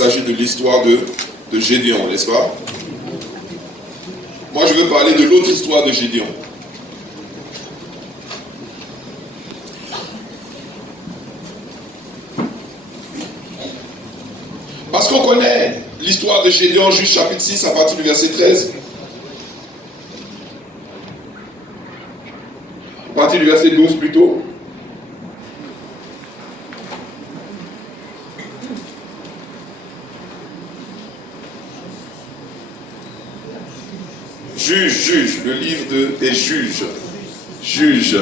s'agit de l'histoire de Gédéon, n'est-ce pas? Moi, je veux parler de l'autre histoire de Gédéon. Parce qu'on connaît l'histoire de Gédéon, Juges chapitre 6, à partir du verset 13. À partir du verset 12 plutôt. Juge, le livre des juges. Juge.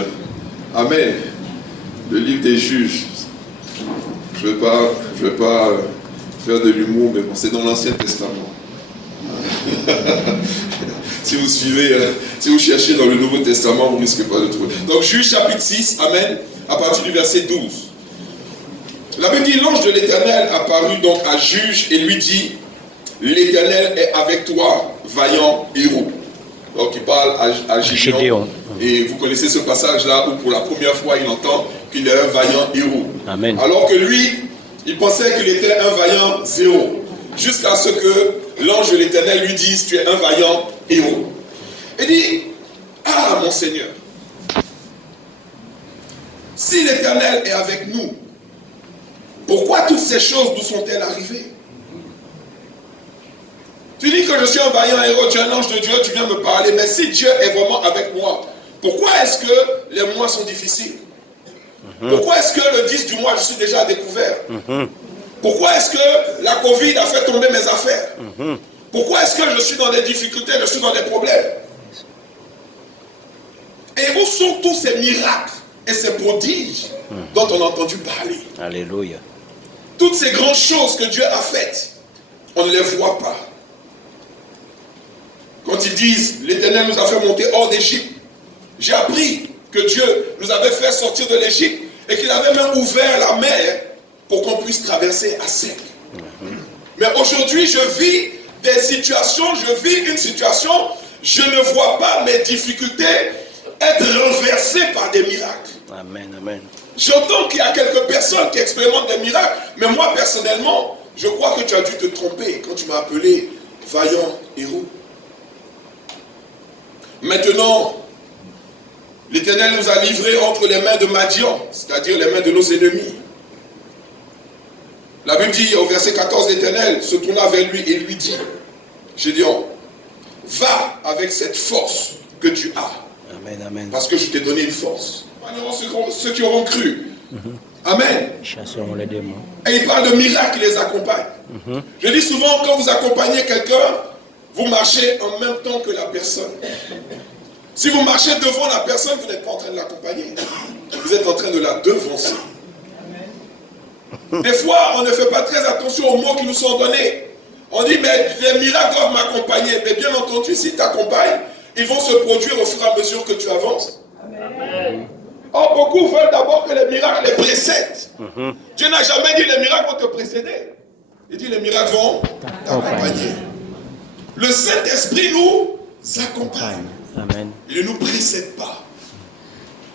Amen. Le livre des juges. Je ne vais pas faire de l'humour, mais bon, c'est dans l'Ancien Testament. Si vous suivez, si vous cherchez dans le Nouveau Testament, vous ne risquez pas de trouver. Donc, Juge chapitre 6, amen, à partir du verset 12. La Bible dit, l'ange de l'Éternel apparut donc à Juge et lui dit, l'Éternel est avec toi, vaillant héros. Donc il parle à Gédéon. Et vous connaissez ce passage-là où pour la première fois il entend qu'il est un vaillant héros. Amen. Alors que lui, il pensait qu'il était un vaillant zéro. Jusqu'à ce que l'ange de l'Éternel lui dise, tu es un vaillant héros. Il dit, ah mon Seigneur, si l'Éternel est avec nous, pourquoi toutes ces choses nous sont-elles arrivées? Tu dis que je suis un vaillant héros, tu es un ange de Dieu, tu viens me parler, mais si Dieu est vraiment avec moi, pourquoi est-ce que les mois sont difficiles? Pourquoi est-ce que le 10 du mois, je suis déjà à découvert? Pourquoi est-ce que la Covid a fait tomber mes affaires? Pourquoi est-ce que je suis dans des difficultés, je suis dans des problèmes? Et où sont tous ces miracles et ces prodiges dont on a entendu parler? Alléluia. Toutes ces grandes choses que Dieu a faites, on ne les voit pas. Quand ils disent, l'Éternel nous a fait monter hors d'Égypte, j'ai appris que Dieu nous avait fait sortir de l'Égypte et qu'il avait même ouvert la mer pour qu'on puisse traverser à sec. Mais aujourd'hui, je vis des situations, je vis une situation, je ne vois pas mes difficultés être renversées par des miracles. Amen, amen. J'entends qu'il y a quelques personnes qui expérimentent des miracles, mais moi personnellement, je crois que tu as dû te tromper quand tu m'as appelé vaillant héros. Maintenant, l'Éternel nous a livrés entre les mains de Madian, c'est-à-dire les mains de nos ennemis. La Bible dit au verset 14, l'Éternel se tourna vers lui et lui dit, Gédéon, va avec cette force que tu as. Amen, amen. Parce que je t'ai donné une force. Ceux qui auront cru. Amen. Chasseront les démons. Et il parle de miracles qui les accompagnent. Je dis souvent, quand vous accompagnez quelqu'un, vous marchez en même temps que la personne. Si vous marchez devant la personne, vous n'êtes pas en train de l'accompagner. Vous êtes en train de la devancer. Des fois, on ne fait pas très attention aux mots qui nous sont donnés. On dit, mais les miracles doivent m'accompagner. Mais bien entendu, si tu accompagnes, ils vont se produire au fur et à mesure que tu avances. Amen. Or, beaucoup veulent d'abord que les miracles les précèdent. Dieu n'a jamais dit les miracles vont te précéder. Il dit les miracles vont t'accompagner. Le Saint-Esprit nous accompagne. Amen. Il ne nous précède pas.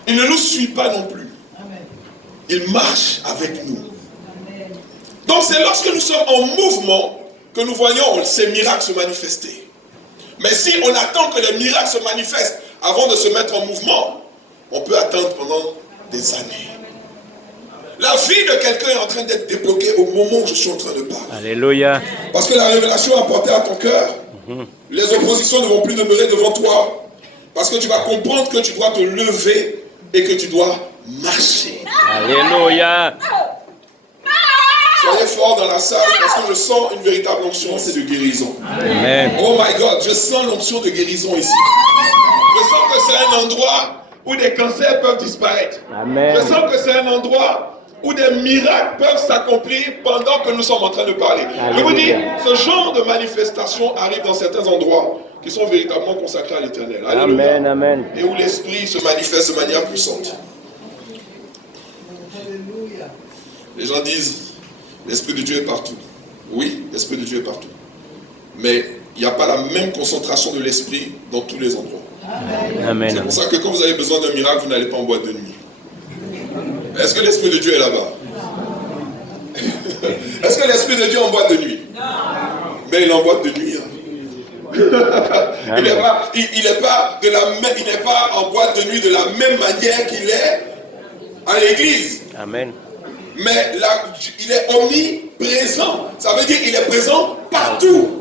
Il ne nous suit pas non plus. Il marche avec nous. Donc c'est lorsque nous sommes en mouvement que nous voyons ces miracles se manifester. Mais si on attend que les miracles se manifestent avant de se mettre en mouvement, on peut attendre pendant des années. La vie de quelqu'un est en train d'être débloquée au moment où je suis en train de parler. Alléluia. Parce que la révélation apportée à ton cœur, les oppositions ne vont plus demeurer devant toi. Parce que tu vas comprendre que tu dois te lever et que tu dois marcher. Alléluia. Soyez forts dans la salle parce que je sens une véritable onction, c'est de guérison. Amen. Oh my God, je sens l'onction de guérison ici. Je sens que c'est un endroit où des cancers peuvent disparaître. Amen. Je sens que c'est un endroit où des miracles peuvent s'accomplir pendant que nous sommes en train de parler. Je vous dis, ce genre de manifestation arrive dans certains endroits qui sont véritablement consacrés à l'Éternel. Amen, amen. Et où l'Esprit se manifeste de manière puissante. Les gens disent, l'Esprit de Dieu est partout. Oui, l'Esprit de Dieu est partout. Mais il n'y a pas la même concentration de l'Esprit dans tous les endroits. Amen. C'est pour ça que quand vous avez besoin d'un miracle, vous n'allez pas en boîte de nuit. Est-ce que l'Esprit de Dieu est là-bas? Est-ce que l'Esprit de Dieu en boîte de nuit? Non. Mais il en boîte de nuit. Hein. Il n'est pas en boîte de nuit de la même manière qu'il est à l'église. Amen. Mais là, il est omniprésent. Ça veut dire qu'il est présent partout.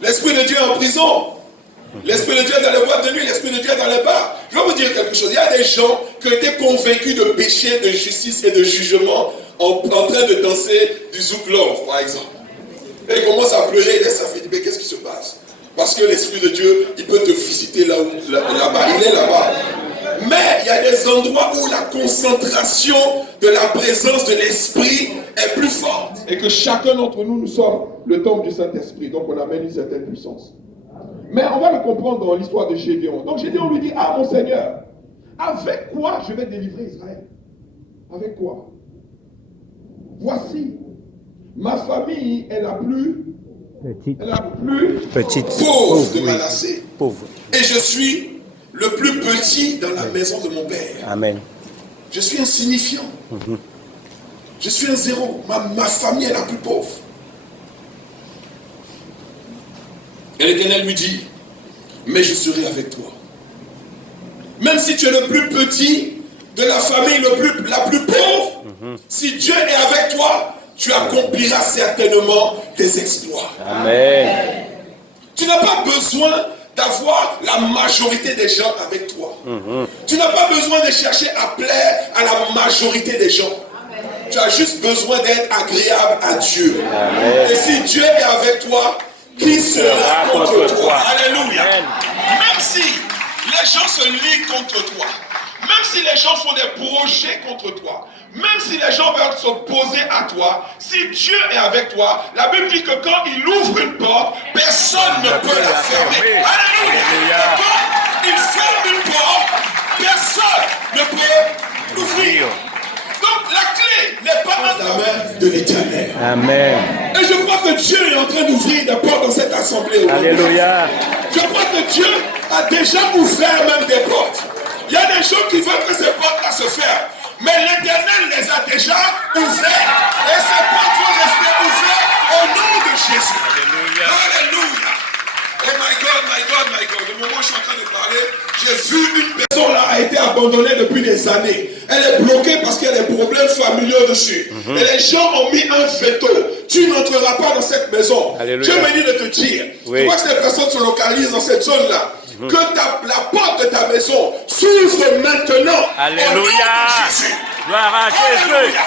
L'Esprit de Dieu est en prison. L'Esprit de Dieu est dans les boîtes de nuit. L'Esprit de Dieu est dans les bars. Je vais vous dire quelque chose. Il y a des gens qui ont été convaincus de péché, de justice et de jugement en train de danser du Zouk Love, par exemple. Et il commence à pleurer, il laisse sa fille, mais qu'est-ce qui se passe? Parce que l'Esprit de Dieu, il peut te visiter là-bas, il est là-bas. Mais il y a des endroits où la concentration de la présence de l'Esprit est plus forte. Et que chacun d'entre nous, nous sommes le temple du Saint-Esprit. Donc on amène une certaine puissance. Mais on va le comprendre dans l'histoire de Gédéon. Donc Gédéon lui dit, ah mon Seigneur, avec quoi je vais délivrer Israël? Avec quoi? Voici, ma famille est la plus petite, pauvre de Manassé. Pauvre. Et je suis le plus petit dans la maison de mon père. Amen. Je suis insignifiant. Je suis un zéro. Ma famille est la plus pauvre. Et l'Éternel lui dit, mais je serai avec toi. Même si tu es le plus petit de la famille la plus pauvre, si Dieu est avec toi, tu accompliras certainement des exploits. Amen. Tu n'as pas besoin d'avoir la majorité des gens avec toi. Tu n'as pas besoin de chercher à plaire à la majorité des gens. Tu as juste besoin d'être agréable à Dieu. Amen. Et si Dieu est avec toi, qui sera contre toi? Alléluia. Amen. Même si les gens se lient contre toi, même si les gens font des projets contre toi, même si les gens veulent s'opposer à toi, si Dieu est avec toi, la Bible dit que quand il ouvre une porte, personne ne peut la fermer. Alléluia. Quand il ferme une porte, personne ne peut l'ouvrir. Donc la clé n'est pas dans la main de l'Éternel. Amen. Et je crois que Dieu est en train d'ouvrir des portes dans cette assemblée. Alléluia. Je crois que Dieu a déjà ouvert même des portes. Il y a des gens qui veulent que ces portes-là se ferment. Mais l'Éternel les a déjà ouvertes. Et ces portes vont rester ouvertes au nom de Jésus. Alléluia. Alléluia. Oh my God, my God, my God. Au moment où je suis en train de parler, j'ai vu une personne là a été abandonnée depuis des années. Elle est bloquée parce qu'il y a des problèmes familiaux dessus. Et les gens ont mis un veto. Tu n'entreras pas dans cette maison. Alléluia. Dieu me dit de te dire. Oui. Tu vois que ces personnes se localisent dans cette zone-là. Que la porte de ta maison s'ouvre maintenant. Alléluia. Au nom de Jésus. Gloire à Jésus. Alléluia.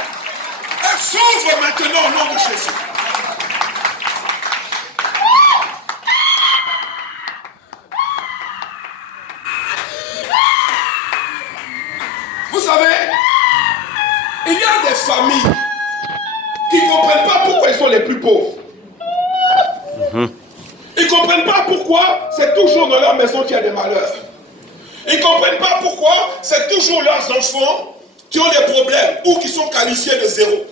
Elle s'ouvre maintenant au nom de Jésus. Vous savez, il y a des familles qui ne comprennent pas pourquoi ils sont les plus pauvres. Ils ne comprennent pas pourquoi c'est toujours dans leur maison qu'il y a des malheurs. Ils ne comprennent pas pourquoi c'est toujours leurs enfants qui ont des problèmes ou qui sont qualifiés de zéro.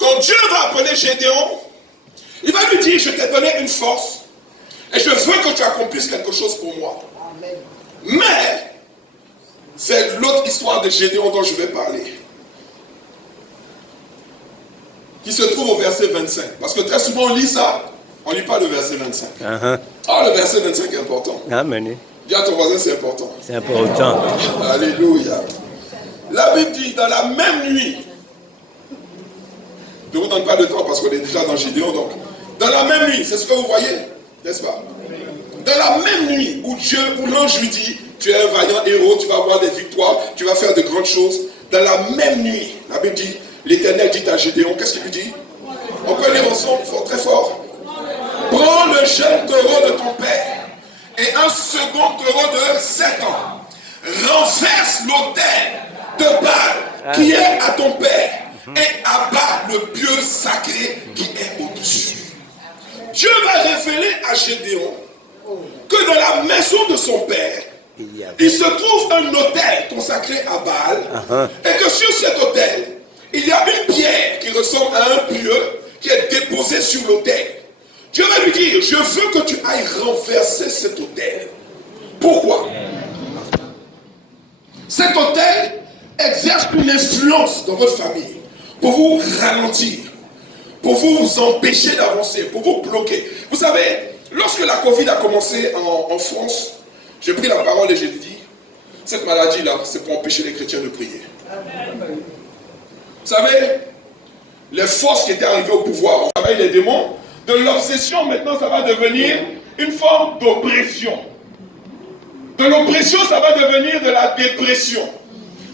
Quand Dieu va appeler Gédéon, il va lui dire, je t'ai donné une force et je veux que tu accomplisses quelque chose pour moi. Mais c'est l'autre histoire de Gédéon dont je vais parler, qui se trouve au verset 25. Parce que très souvent on lit ça, on ne lit pas le verset 25. Ah, le verset 25 est important. Amen. Dis à ton voisin, c'est important. C'est important. Alléluia. La Bible dit, dans la même nuit, je ne vous donne pas de temps parce qu'on est déjà dans Gédéon, donc. Dans la même nuit, c'est ce que vous voyez, n'est-ce pas? Dans la même nuit où l'ange lui dit, tu es un vaillant héros, tu vas avoir des victoires, tu vas faire de grandes choses. Dans la même nuit, la Bible dit, l'Éternel dit à Gédéon, qu'est-ce qu'il lui dit? On peut lire ensemble, très fort. Prends le jeune taureau de ton père et un second taureau de 7 ans. Renverse l'autel de Baal qui est à ton père et abat le pieu sacré qui est au-dessus. Dieu va révéler à Gédéon que dans la maison de son père, il se trouve un autel consacré à Baal et que sur cet autel, il y a une pierre qui ressemble à un pieu qui est déposée sur l'autel. Dieu va lui dire, je veux que tu ailles renverser cet autel. Pourquoi? Cet hôtel exerce une influence dans votre famille pour vous ralentir, pour vous empêcher d'avancer, pour vous bloquer. Vous savez, lorsque la Covid a commencé en France, j'ai pris la parole et j'ai dit, cette maladie-là, c'est pour empêcher les chrétiens de prier. Vous savez, les forces qui étaient arrivées au pouvoir, on travaille les démons, de l'obsession, maintenant, ça va devenir une forme d'oppression. De l'oppression, ça va devenir de la dépression.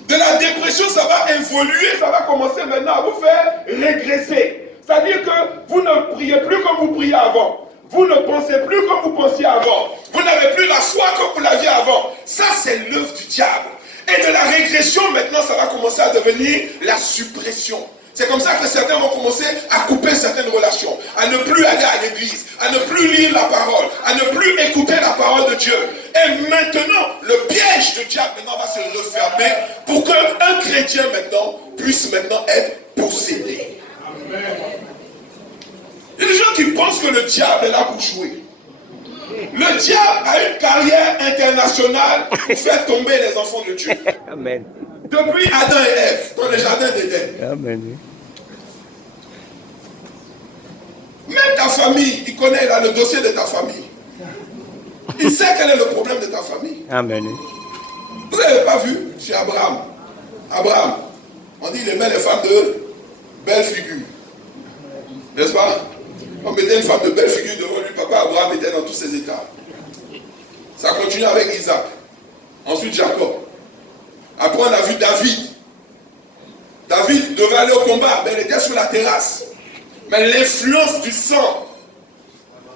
De la dépression, ça va évoluer, ça va commencer maintenant à vous faire régresser. C'est-à-dire que vous ne priez plus comme vous priez avant. Vous ne pensez plus comme vous pensiez avant. Vous n'avez plus la foi comme vous l'aviez avant. Ça, c'est l'œuvre du diable. Et de la régression, maintenant, ça va commencer à devenir la suppression. C'est comme ça que certains vont commencer à couper certaines relations, à ne plus aller à l'église, à ne plus lire la parole, à ne plus écouter la parole de Dieu. Et maintenant, le piège du diable maintenant va se refermer pour qu'un chrétien maintenant puisse maintenant être possédé. Amen. Il y a des gens qui pensent que le diable est là pour jouer. Le diable a une carrière internationale pour faire tomber les enfants de Dieu. Amen. Depuis Adam et Ève, dans le jardin d'Éden. Amen. Même ta famille, il connaît là le dossier de ta famille. Il sait quel est le problème de ta famille. Amen. Vous n'avez pas vu chez Abraham. Abraham, on dit il aimait les femmes de belle figure. N'est-ce pas? On mettait une femme de belle figure devant lui. Papa Abraham était dans tous ses états. Ça continue avec Isaac. Ensuite Jacob. Après on a vu David. David devait aller au combat, mais il était sur la terrasse. Mais l'influence du sang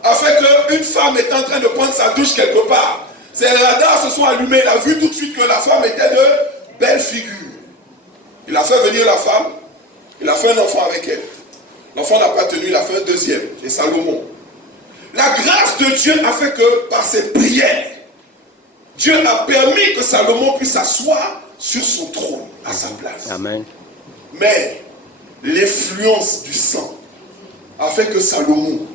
a fait qu'une femme était en train de prendre sa douche quelque part. Ses radars se sont allumés. Il a vu tout de suite que la femme était de belle figure. Il a fait venir la femme. Il a fait un enfant avec elle. L'enfant n'a pas tenu, il a fait un deuxième. Et Salomon. La grâce de Dieu a fait que par ses prières, Dieu a permis que Salomon puisse s'asseoir sur son trône à sa place. Amen. Mais l'influence du sang a fait que Salomon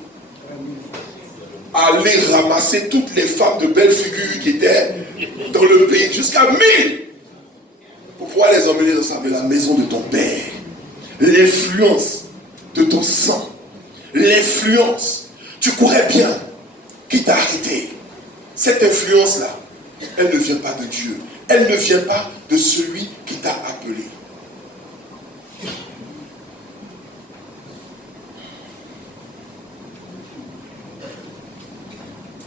allait ramasser toutes les femmes de belle figure qui étaient dans le pays, jusqu'à 1000, pour pouvoir les emmener dans la maison de ton père. L'influence de ton sang, l'influence, tu courais bien, qui t'a arrêté. Cette influence-là, elle ne vient pas de Dieu, elle ne vient pas de celui qui t'a appelé.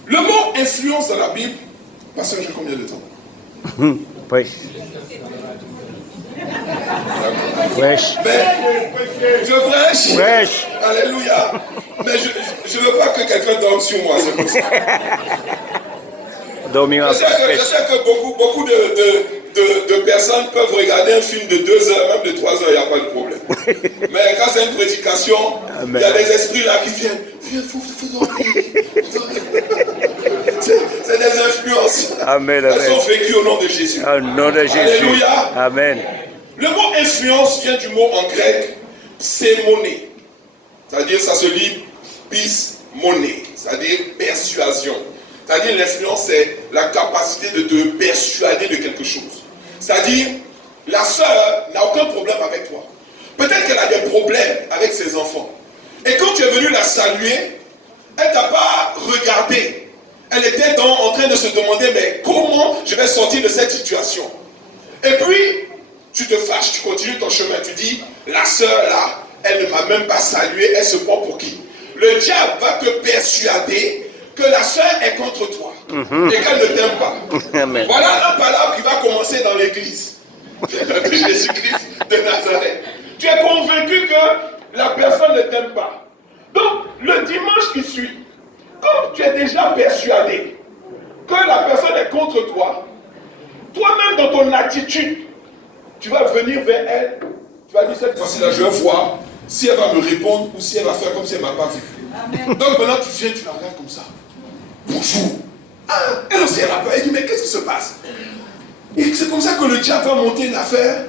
Le mot influence dans la Bible, pasteur, j'ai combien de temps? Oui. Wesh. Mais je prêche. Wesh. Alléluia. Mais je ne veux pas que quelqu'un dorme sur moi, c'est pour ça. Dormir en Je sais que beaucoup de personnes peuvent regarder un film de 2 heures, même de 3 heures, il n'y a pas de problème. Mais quand c'est une prédication, il y a des esprits là qui viennent. Viens, il faut dormir. C'est des influences. Amen. Elles sont vécues au nom de Jésus. Au nom de Jésus. Alléluia. Amen. Le mot influence vient du mot en grec psémoné. C'est-à-dire, ça se lit pismoné, c'est-à-dire persuasion. C'est-à-dire, l'influence, c'est la capacité de te persuader de quelque chose. C'est-à-dire, la sœur n'a aucun problème avec toi. Peut-être qu'elle a des problèmes avec ses enfants. Et quand tu es venu la saluer, elle ne t'a pas regardé. Elle était en train de se demander, mais comment je vais sortir de cette situation? Et puis, tu te fâches, tu continues ton chemin, tu dis, la sœur là, elle ne m'a même pas salué, elle se prend pour qui? Le diable va te persuader que la sœur est contre toi et qu'elle ne t'aime pas. Amen. Voilà un palabre qui va commencer dans l'église de Jésus-Christ de Nazareth. Tu es convaincu que la personne ne t'aime pas. Donc, le dimanche qui suit, comme tu es déjà persuadé que la personne est contre toi, toi-même dans ton attitude, tu vas venir vers elle, tu vas dire cette fois-ci-là, je vais voir si elle va me répondre ou si elle va faire comme si elle ne m'a pas vu. Amen. Donc maintenant tu viens, tu la regardes comme ça. Bonjour. Ah, elle aussi elle a peur, elle dit mais qu'est-ce qui se passe? Et c'est comme ça que le diable va monter une affaire.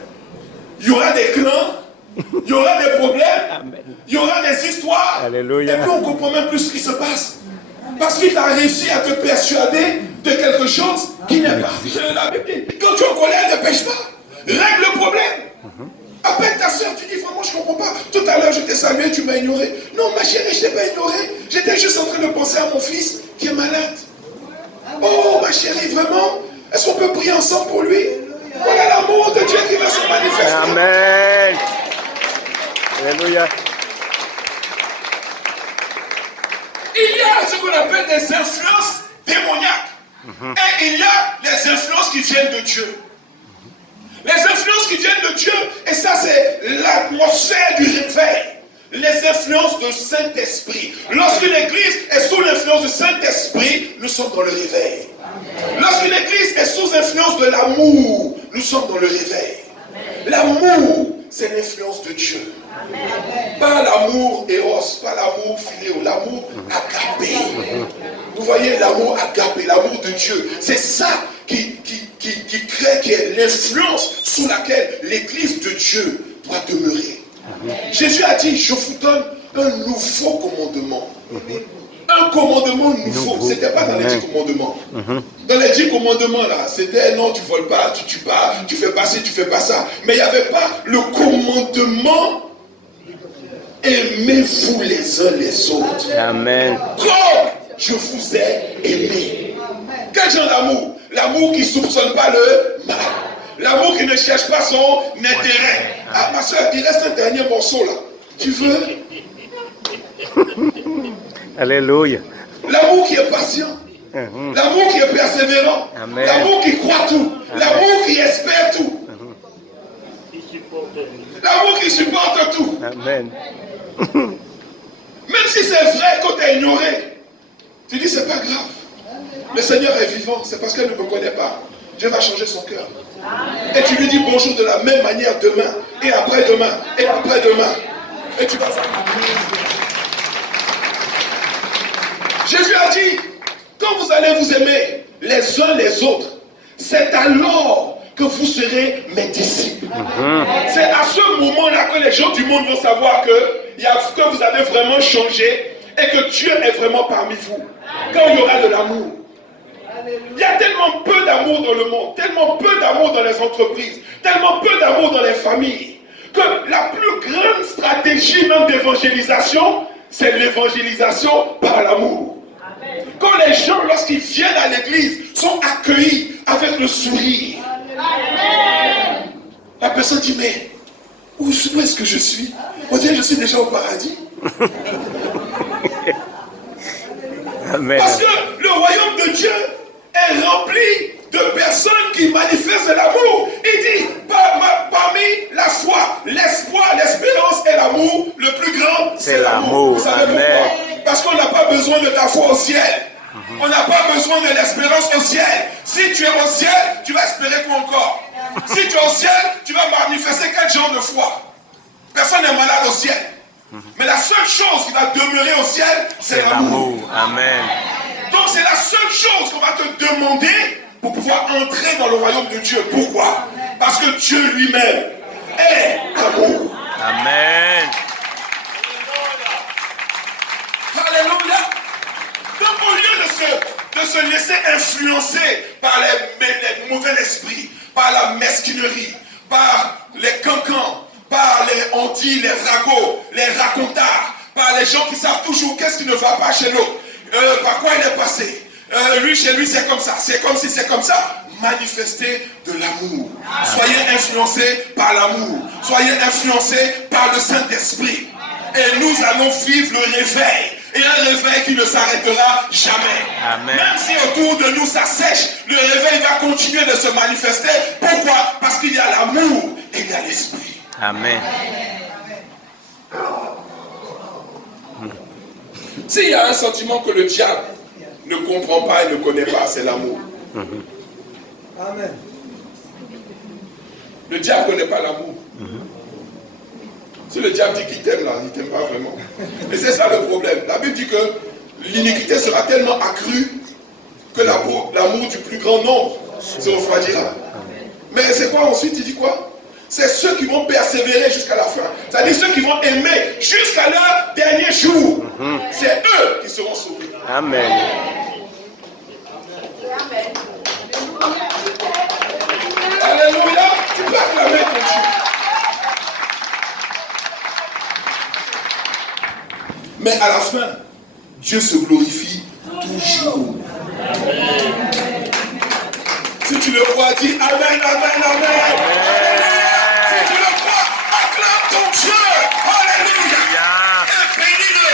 Il y aura des clans, il y aura des problèmes, il y aura des histoires. Alléluia. Et puis on ne comprend même plus ce qui se passe. Parce qu'il a réussi à te persuader de quelque chose qui n'est pas. La Bible dit, quand tu es en colère, ne pêche pas. Règle le problème. Appelle ta soeur, tu dis vraiment je ne comprends pas. Tout à l'heure je t'ai salué, tu m'as ignoré. Non ma chérie, je ne t'ai pas ignoré. J'étais juste en train de penser à mon fils qui est malade. Oh ma chérie, vraiment? Est-ce qu'on peut prier ensemble pour lui? Voilà l'amour de Dieu qui va se manifester. Amen. Alléluia. Il y a ce qu'on appelle des influences démoniaques. Et il y a les influences qui viennent de Dieu. Les influences qui viennent de Dieu, et ça c'est l'atmosphère du réveil. Les influences du Saint-Esprit. Lorsqu'une église est sous l'influence du Saint-Esprit, nous sommes dans le réveil. Lorsqu'une église est sous influence de l'amour, nous sommes dans le réveil. L'amour, c'est l'influence de Dieu. Pas l'amour éros, pas l'amour philéo, l'amour agapé. Vous voyez l'amour agapé, l'amour de Dieu. C'est ça qui crée, qui est l'influence sous laquelle l'église de Dieu doit demeurer. Jésus a dit, je vous donne un nouveau commandement. Un commandement nouveau. Ce n'était pas dans les 10 commandements. Dans les 10 commandements, là, c'était non, tu ne voles pas, tu ne tues pas, tu ne fais pas ci, tu ne fais pas ça. Mais il n'y avait pas le commandement aimez-vous les uns les autres. Amen. Comme je vous ai aimé. Quel genre d'amour? L'amour qui ne soupçonne pas le mal. L'amour qui ne cherche pas son intérêt. Ah, ma soeur, il reste un dernier morceau là. Tu veux? Alléluia. L'amour qui est patient. L'amour qui est persévérant. Amen. L'amour qui croit tout. L'amour qui espère tout. L'amour qui supporte tout. Amen. Même si c'est vrai qu'on t'a ignoré, tu dis c'est pas grave. Le Seigneur est vivant, c'est parce qu'elle ne me connaît pas. Dieu va changer son cœur. Et tu lui dis bonjour de la même manière demain, et après-demain, et après-demain. Et tu vas savoir. Jésus a dit, quand vous allez vous aimer les uns les autres, c'est alors que vous serez mes disciples. C'est à ce moment-là que les gens du monde vont savoir que vous avez vraiment changé et que Dieu est vraiment parmi vous. Quand il y aura de l'amour. Il y a tellement peu d'amour dans le monde, tellement peu d'amour dans les entreprises, tellement peu d'amour dans les familles, que la plus grande stratégie même d'évangélisation, c'est l'évangélisation par l'amour. Quand les gens, lorsqu'ils viennent à l'église, sont accueillis avec le sourire. La personne dit, mais où est-ce que je suis? On dirait que je suis déjà au paradis. Amen. Parce que le royaume de Dieu est rempli de personnes qui manifestent l'amour. Il dit, parmi la foi, l'espoir, l'espérance et l'amour, le plus grand, c'est l'amour. Vous savez pourquoi? Parce qu'on n'a pas besoin de ta foi au ciel. On n'a pas besoin de l'espérance au ciel. Si tu es au ciel, tu vas espérer quoi encore? Si tu es au ciel, tu vas manifester quel genre de foi? Personne n'est malade au ciel. Mais la seule chose qui va demeurer au ciel, c'est l'amour. Amen. Donc c'est la seule chose qu'on va te demander pour pouvoir entrer dans le royaume de Dieu. Pourquoi? Parce que Dieu lui-même est amour. Amen. Alléluia. Donc au lieu de se laisser influencer par les mauvais esprits, par la mesquinerie, par les cancans, par les ondits, les ragots, les racontards, par les gens qui savent toujours qu'est-ce qui ne va pas chez l'autre, par quoi il est passé. Lui, chez lui, c'est comme ça, c'est comme si c'est comme ça. Manifestez de l'amour. Soyez influencés par l'amour. Soyez influencés par le Saint-Esprit. Et nous allons vivre le réveil. Et un réveil qui ne s'arrêtera jamais. Amen. Même si autour de nous ça sèche, le réveil va continuer de se manifester. Pourquoi? Parce qu'il y a l'amour et il y a l'esprit. Amen. S'il y a un sentiment que le diable ne comprend pas et ne connaît pas, c'est l'amour. Amen. Le diable ne connaît pas l'amour. Si le diable dit qu'il t'aime là, il ne t'aime pas vraiment. Et c'est ça le problème. La Bible dit que l'iniquité sera tellement accrue que l'amour du plus grand nombre se refroidira. Mais c'est quoi ensuite? Il dit quoi? C'est ceux qui vont persévérer jusqu'à la fin. C'est-à-dire ceux qui vont aimer jusqu'à leur dernier jour. C'est eux qui seront sauvés. Amen. Mais à la fin, Dieu se glorifie toujours. Si tu le crois, dis Amen, Amen, Amen. Si tu le crois, acclame ton Dieu. Alléluia. Et bénis-le.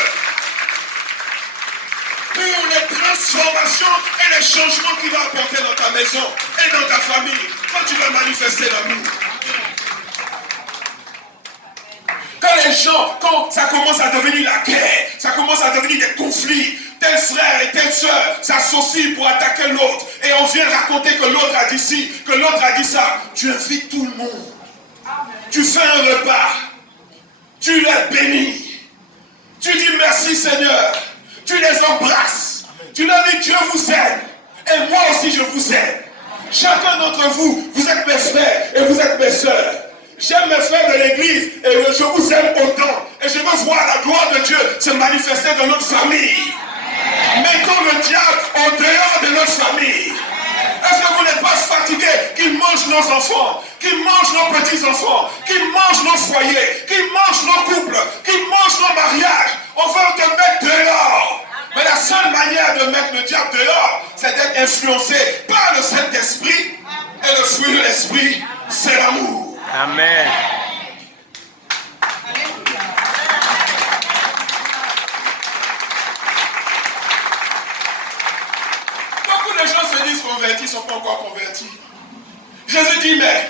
Pour les transformations et les changements qu'il va apporter dans ta maison et dans ta famille, quand tu vas manifester l'amour. Quand les gens, quand ça commence à devenir la guerre, ça commence à devenir des conflits, tel frère et telle soeur s'associent pour attaquer l'autre, et on vient raconter que l'autre a dit ci, que l'autre a dit ça, tu invites tout le monde. Tu fais un repas, tu les bénis, tu dis merci Seigneur, tu les embrasses, tu leur dis Dieu vous aime, et moi aussi je vous aime. Chacun d'entre vous, vous êtes mes frères et vous êtes mes soeurs. J'aime mes frères de l'église et je vous aime autant. Et je veux voir la gloire de Dieu se manifester dans notre famille. Mettons le diable en dehors de notre famille. Est-ce que vous n'êtes pas fatigués qu'il mange nos enfants, qu'il mange nos petits-enfants, qu'il mange nos foyers, qu'il mange nos couples, qu'il mange nos mariages? On veut te mettre dehors. Mais la seule manière de mettre le diable dehors, c'est d'être influencé par le Saint-Esprit. Et le fruit de l'Esprit, c'est l'amour. Amen. Beaucoup de gens se disent convertis, ne sont pas encore convertis. Jésus dit, mais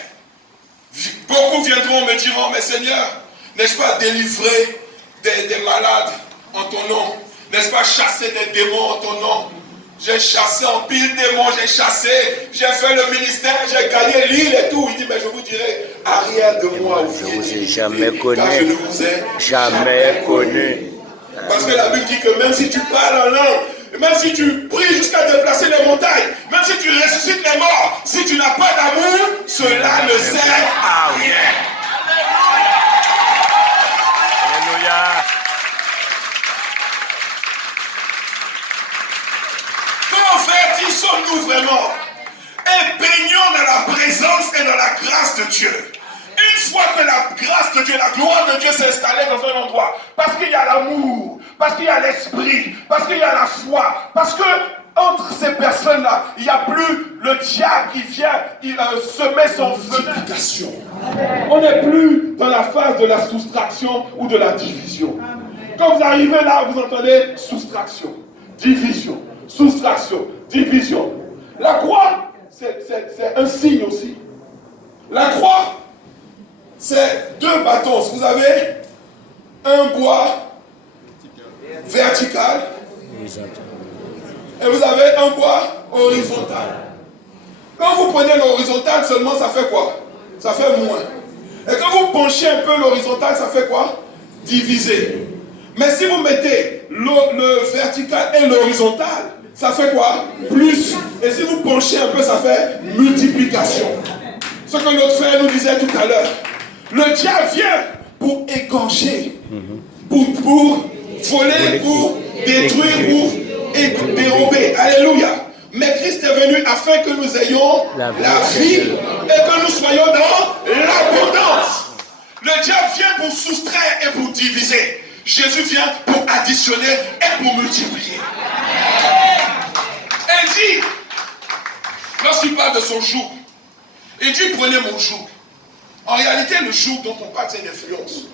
beaucoup viendront me diront, mais Seigneur, n'ai-je pas délivré des malades en ton nom? N'ai-ce pas chasser des démons en ton nom? J'ai chassé en pile démons, j'ai chassé, j'ai fait le ministère, j'ai gagné l'île et tout. Il dit, mais je vous dirai, arrière de moi, Je ne vous ai jamais connu. car je ne vous ai Jamais connu. Parce que la Bible dit que même si tu parles en langue, même si tu pries jusqu'à déplacer les montagnes, même si tu ressuscites les morts, si tu n'as pas d'amour, cela ne sert à rien. Alléluia. Convertissons-nous vraiment et baignons dans la présence et dans la grâce de Dieu. Une fois que la grâce de Dieu, la gloire de Dieu s'est installée dans un endroit, parce qu'il y a l'amour, parce qu'il y a l'esprit, parce qu'il y a la foi, parce que entre ces personnes-là, il n'y a plus le diable qui vient semer son venin. On n'est plus dans la phase de la soustraction ou de la division. Quand vous arrivez là, vous entendez soustraction, division, soustraction, division. La croix, c'est un signe aussi. La croix, c'est deux bâtons. Vous avez un bois vertical et vous avez un bois horizontal. Quand vous prenez l'horizontal seulement, ça fait quoi? Ça fait moins. Et quand vous penchez un peu l'horizontal, ça fait quoi? Diviser. Mais si vous mettez le vertical et l'horizontal, ça fait quoi? Plus. Et si vous penchez un peu, ça fait multiplication. Ce que notre frère nous disait tout à l'heure. Le diable vient pour égorger, pour voler, pour détruire, pour dérober. Alléluia. Mais Christ est venu afin que nous ayons la vie et que nous soyons dans l'abondance. Le diable vient pour soustraire et pour diviser. Jésus vient pour additionner et pour multiplier. Et il dit, lorsqu'il parle de son joug, il dit prenez mon joug. En réalité, le joug dont on parle, c'est une influence.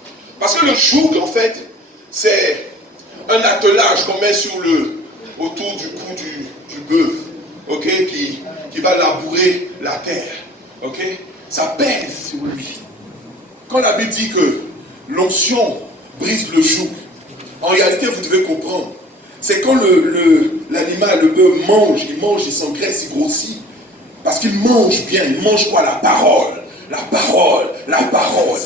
Parce que le joug, en fait, c'est un attelage qu'on met autour du cou du bœuf, okay, qui va labourer la terre. Okay? Ça pèse sur lui. Quand la Bible dit que l'onction brise le joug, en réalité, vous devez comprendre, c'est quand l'animal, le bœuf mange, il s'engraisse, il grossit. Parce qu'il mange bien, il mange quoi? La parole. La parole, la parole.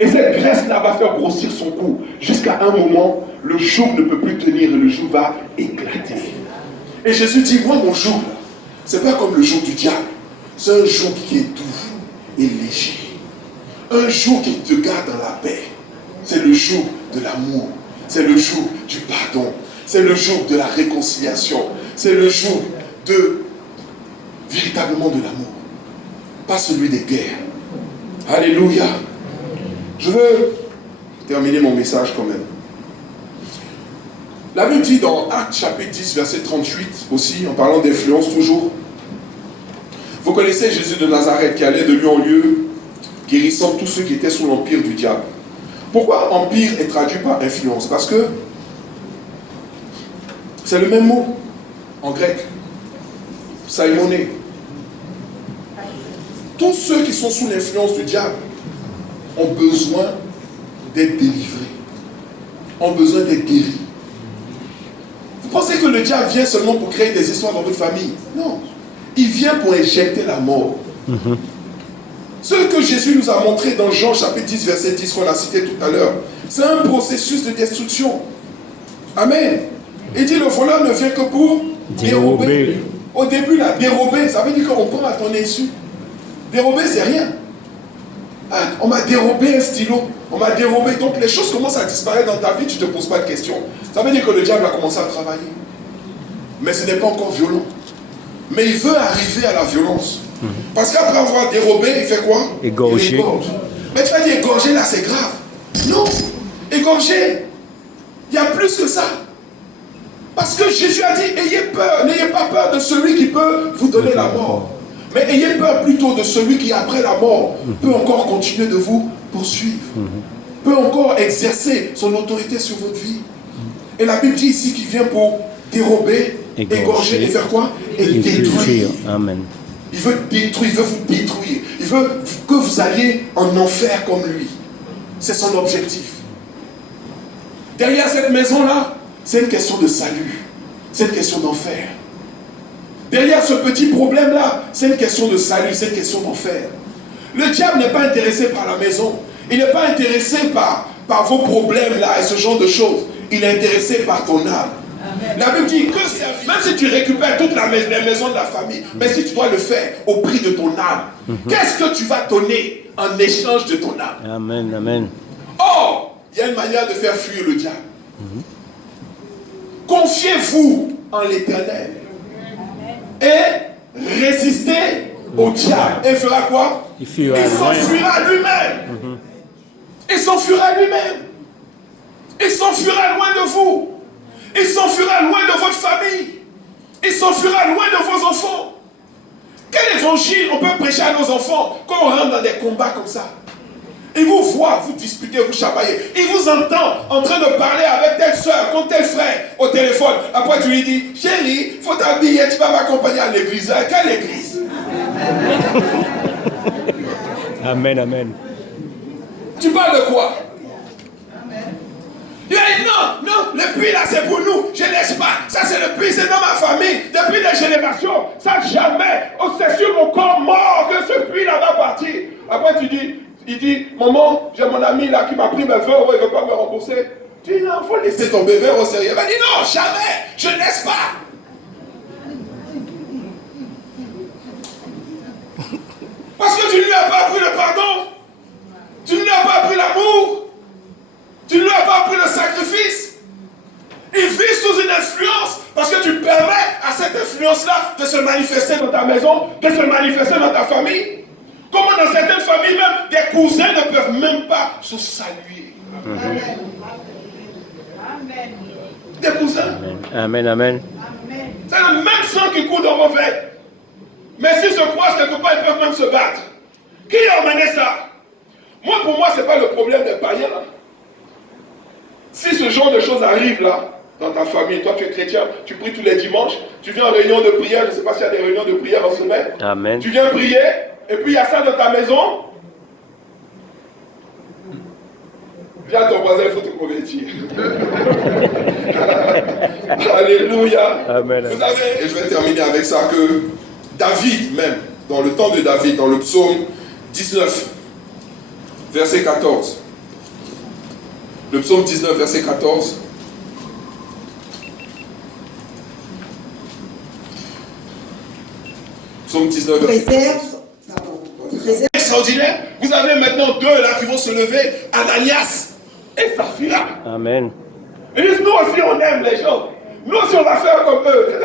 Et cette graisse-là va faire grossir son cou. Jusqu'à un moment, le joug ne peut plus tenir et le joug va éclater. Et Jésus dit, moi mon joug, c'est pas comme le joug du diable. C'est un joug qui est doux et léger. Un joug qui te garde dans la paix. C'est le joug de l'amour. C'est le joug du pardon. C'est le joug de la réconciliation. C'est le joug véritablement de l'amour. Pas celui des guerres. Alléluia. Je veux terminer mon message quand même. La Bible dit dans Actes chapitre 10, verset 38, aussi, en parlant d'influence toujours. Vous connaissez Jésus de Nazareth qui allait de lieu en lieu, guérissant tous ceux qui étaient sous l'empire du diable. Pourquoi empire est traduit par influence? Parce que c'est le même mot en grec. Saïmoné. Tous ceux qui sont sous l'influence du diable ont besoin d'être délivrés, ont besoin d'être guéris. Vous pensez que le diable vient seulement pour créer des histoires dans votre famille? Non. Il vient pour injecter la mort. Ce que Jésus nous a montré dans Jean chapitre 10, verset 10, qu'on a cité tout à l'heure, c'est un processus de destruction. Amen. Il dit, le voleur ne vient que pour dérober. Au début, là, dérober, ça veut dire qu'on prend à ton insu. Dérober, c'est rien. Ah, on m'a dérobé un stylo. On m'a dérobé. Donc, les choses commencent à disparaître dans ta vie, tu ne te poses pas de questions. Ça veut dire que le diable a commencé à travailler. Mais ce n'est pas encore violent. Mais il veut arriver à la violence. Parce qu'après avoir dérobé, il fait quoi? Égorger. Il égorge. Mais tu vas dire, égorger là, c'est grave. Non. Égorger, il y a plus que ça. Parce que Jésus a dit, ayez peur, n'ayez pas peur de celui qui peut vous donner la mort. Mais ayez peur plutôt de celui qui, après la mort, peut encore continuer de vous poursuivre. Peut encore exercer son autorité sur votre vie. Et la Bible dit ici qu'il vient pour dérober, égorger et faire quoi? Et détruire. Amen. Il veut détruire, il veut vous détruire. Il veut que vous alliez en enfer comme lui. C'est son objectif. Derrière cette maison-là, c'est une question de salut. C'est une question d'enfer. Derrière ce petit problème-là, c'est une question de salut, c'est une question d'enfer. Le diable n'est pas intéressé par la maison. Il n'est pas intéressé par vos problèmes-là et ce genre de choses. Il est intéressé par ton âme. Amen. La Bible dit que même si tu récupères toutes les maisons de la famille, mais si tu dois le faire au prix de ton âme, qu'est-ce que tu vas donner en échange de ton âme? Amen, amen. Or, il y a une manière de faire fuir le diable. Confiez-vous en l'Éternel et résistez au diable. Et il fera quoi? Il s'enfuira lui-même. Il s'enfuira lui-même. Il s'enfuira loin de vous. Il s'enfuira loin de votre famille. Il s'enfuira loin de vos enfants. Quel évangile on peut prêcher à nos enfants quand on rentre dans des combats comme ça? Il vous voit, vous disputez, vous chamaillez. Il vous entend en train de parler avec telle soeur, contre tel frère au téléphone. Après, tu lui dis, chérie, il faut t'habiller, tu vas m'accompagner à l'église. Quelle église? Amen, amen. Tu parles de quoi? Il a dit non, le puits là c'est pour nous, je laisse pas. Ça c'est le puits, c'est dans ma famille, depuis des générations. Ça jamais, c'est sur mon corps mort que ce puits là va partir. Après tu dis, il dit, maman, j'ai mon ami là qui m'a pris mes 20 euros, il ne veut pas me rembourser. Tu dis non, il faut laisser tomber 20 euros au sérieux. Il va dire non, jamais, je ne laisse pas. Parce que tu ne lui as pas appris le pardon, tu ne lui as pas appris l'amour. Tu ne lui as pas appris le sacrifice. Il vit sous une influence parce que tu permets à cette influence-là de se manifester dans ta maison, de se manifester dans ta famille. Comment dans certaines familles même, des cousins ne peuvent même pas se saluer. Amen. Des cousins. Amen, amen. C'est le même sang qui coule dans vos veines. Mais s'ils se croisent quelque part, ils peuvent même se battre. Qui a emmené ça? Moi, pour moi, ce n'est pas le problème des païens. Si ce genre de choses arrive là, dans ta famille, toi tu es chrétien, tu pries tous les dimanches, tu viens en réunion de prière, je ne sais pas s'il y a des réunions de prière en semaine. Amen. Tu viens prier, et puis il y a ça dans ta maison. Viens à ton voisin, il faut te convertir. Alléluia. Amen. Vous savez, et je vais terminer avec ça, que David même, dans le temps de David, dans le psaume 19, verset 14. Le psaume 19, verset 14. Psaume 19, verset 14. Extraordinaire. Vous avez maintenant deux là qui vont se lever, Ananias et Saphira. Amen. Ils disent, nous aussi on aime les gens. Nous aussi on va faire comme eux.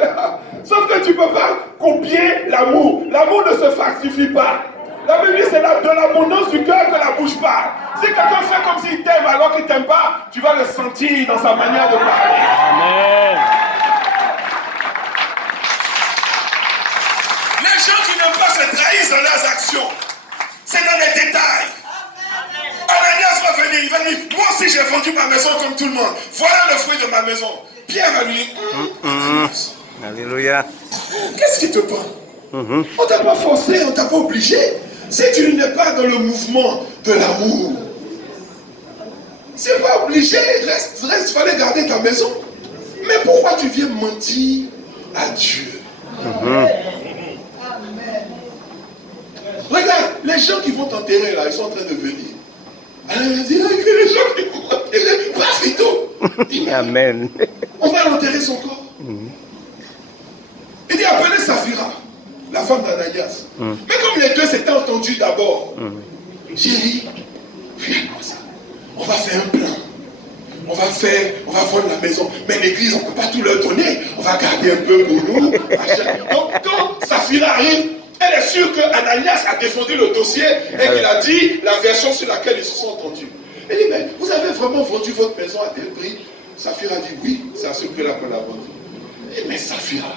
Sauf que tu ne peux pas copier l'amour. L'amour ne se falsifie pas. La Bible dit c'est de l'abondance du cœur que la bouche parle. Si quelqu'un fait comme s'il t'aime alors qu'il ne t'aime pas, tu vas le sentir dans sa manière de parler. Amen. Les gens qui n'aiment pas se trahissent dans leurs actions. C'est dans les détails. Ananias va venir, il va dire, moi aussi j'ai vendu ma maison comme tout le monde. Voilà le fruit de ma maison. Pierre va lui dire, Ananias. Alléluia. Qu'est-ce qui te prend? On t'a pas forcé, on t'a pas obligé. Si tu n'es pas dans le mouvement de l'amour, c'est pas obligé, reste, fallait garder ta maison. Mais pourquoi tu viens mentir à Dieu? Regarde, les gens qui vont t'enterrer là, ils sont en train de venir. Alors il dit, que les gens qui vont t'enterrer, pas Fito. Amen. On va enterrer son corps. Il dit, appelez Saphira, la femme d'Ananias. Mais comme les deux s'étaient entendus d'abord, chérie, regarde-moi ça. On va faire un plan. On va vendre la maison. Mais l'église, on ne peut pas tout leur donner. On va garder un peu pour nous. Donc quand Saphira arrive, elle est sûre qu'Ananias a défendu le dossier et qu'il a dit la version sur laquelle ils se sont entendus. Elle dit, mais vous avez vraiment vendu votre maison à tel prix? Saphira dit, oui, c'est à ce prix-là qu'on l'a vendu. Et mais Saphira,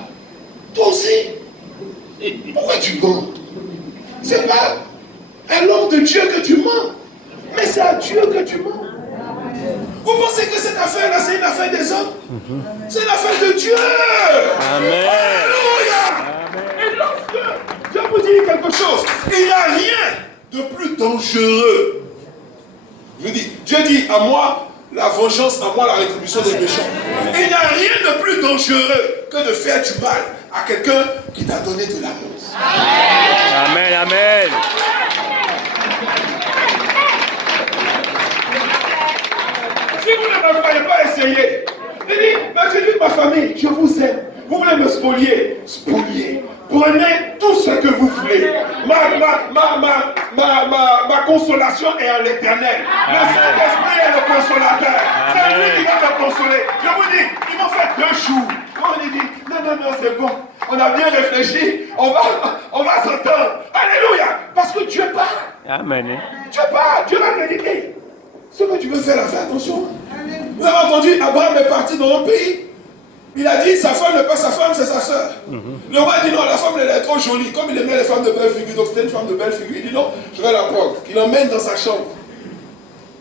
toi aussi, pourquoi tu mens? C'est pas à l'homme de Dieu que tu mens, mais c'est à Dieu que tu mens. Vous pensez que cette affaire-là, c'est une affaire des hommes? C'est une affaire de Dieu. Amen. Alléluia. Et lorsque Dieu vous dit quelque chose, il n'y a rien de plus dangereux. Je vous dis, Dieu dit à moi la vengeance, à moi la rétribution des méchants. Il n'y a rien de plus dangereux que de faire du mal à quelqu'un qui t'a donné de l'amour. Amen, amen. Si vous ne m'avez pas essayé, il dit, mais je dis ma famille, je vous aime. Vous voulez me spolier? Spolier. Prenez tout ce que vous voulez. Ma consolation est en l'Éternel. Le Saint-Esprit est le consolateur. C'est lui qui va me consoler. Je vous dis, ils m'ont fait 2 jours. Quand on dit, non, c'est bon. On a bien réfléchi. On va s'entendre. Alléluia. Parce que Dieu parle. Amen. Dieu parle. Dieu va te dire, hey, ce que tu veux faire, fais attention. Vous avez entendu, Abraham est parti dans un pays. Il a dit, sa femme n'est pas sa femme, c'est sa soeur. Le roi dit, non, la femme, elle est trop jolie. Comme il aimait les femmes de belle figure, donc c'était une femme de belle figure, il dit, non, je vais la prendre. Il l'emmène dans sa chambre.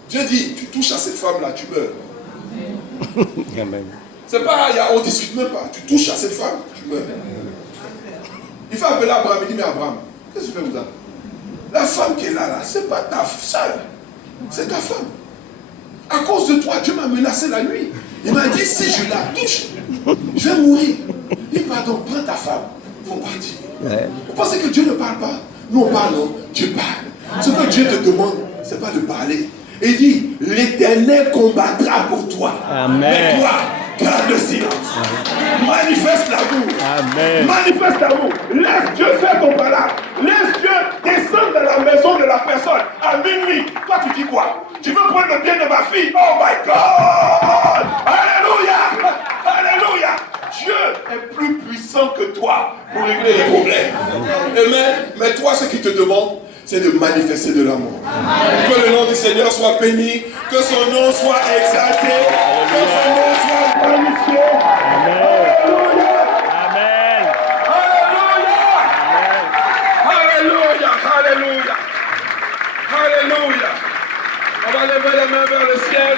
Dieu dit, tu touches à cette femme-là, tu meurs. Amen. C'est pas, on ne discute même pas. Tu touches à cette femme, tu meurs. Il fait appeler Abraham, il dit, mais Abraham, qu'est-ce que tu fais vous là? La femme qui est là, c'est pas ta soeur, c'est ta femme. À cause de toi, Dieu m'a menacé la nuit. Il m'a dit, si je la touche, je vais mourir. Il dit, pardon, prends ta femme, il faut partir. Ouais. Vous pensez que Dieu ne parle pas? Nous on parle, non? Dieu parle. Ce que Dieu te demande, ce n'est pas de parler. Il dit, l'Éternel combattra pour toi. Amen. Mais toi, garde le silence. Amen. Manifeste l'amour. Amen. Manifeste l'amour. Laisse Dieu faire ton palais. Laisse Dieu descendre dans la maison de la personne à minuit. Toi, tu dis quoi? Tu veux prendre le bien de ma fille? Oh my God! Alléluia! Alléluia! Dieu est plus puissant que toi pour régler les problèmes. Amen. Mais toi, ce qu'il te demande, c'est de manifester de l'amour. Que le nom du Seigneur soit béni, que son nom soit exalté, que son nom soit magnifié. Alléluia. Amen. Alléluia. Alléluia. Alléluia. Alléluia. On va lever les mains vers le ciel.